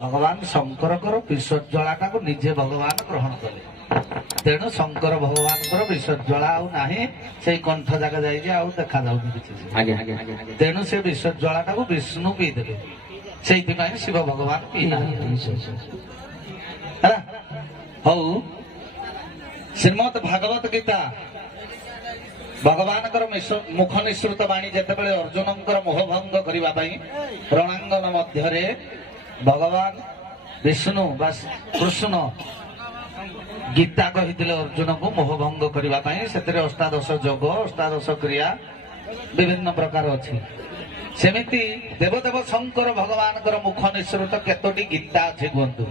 भगवान शंकर विषज्वाला निजे भगवान ग्रहण कले तेणु शंकर भगवान विषज्वाला से कंठ जगह जाए देखा जाऊनी तेणु से विषज्वाला विष्णु पीदे से शिव भगवान पीना हौ श्रीमद भागवत गीता भगवान मुख निसृत वाणी जिते अर्जुन मोहभंग करने रणांगन मध्य भगवान विष्णु बस कृष्ण गीता कही अर्जुन को मोहभंग करने से अष्टादश जोग अष्टादश क्रिया विभिन्न प्रकार अच्छी सेमिति देवदेव शंकर भगवान मुख निसृत केतोटी गीता अच्छी कहतु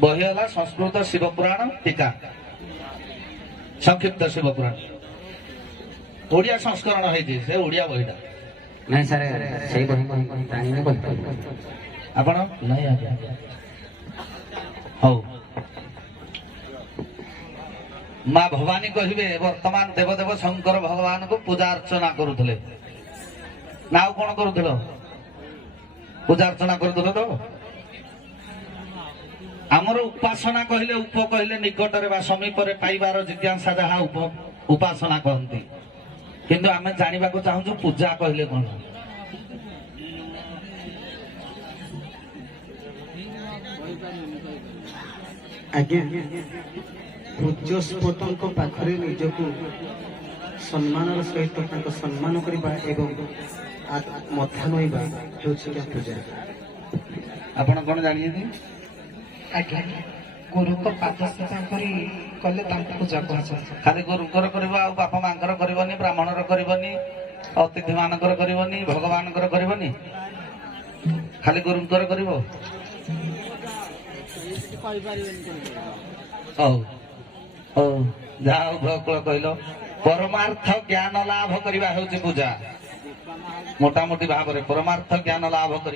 बही है संस्कृत शिवपुराण टीका संक्षिप्त शिवपुराण ओडिया संस्करण है ओडिया बहीटा नहीं सर सही बही आपण हौ माँ भवानी कहे वर्तमान देवदेव शंकर भगवान को पूजा अर्चना करुले ना कौन करुल पूजा अर्चना करुल तो आमर उपासना कहले उप कहले निकटरे बा समीपरे पाइबार जिज्ञासा जहाँ उपासना कहती किंतु आमे जानिबा को चाहूँ पूजा कहले कौन आज्ञा पूज्य स्फोटन पाखरे निजको सम्मान सहित सम्मान करबा एवं मथा नइबा होछि क्या पूजा आपण कोन जानियेनी आज्ञा गुरु को पाद सेवा करी कले तांको पूजा कहछ खाली गुरुकर करबा आ बापा मांकर करबनी ब्राह्मणर करबनी अतिथि मानकर करबनी भगवानकर करबनी खाली गुरुकर करबो औ औ जाओ भकुल कहलो परमार्थ ज्ञान लाभ करबा होछि पूजा मोटा मोटी भाव रे परमार्थ ज्ञान लाभ कर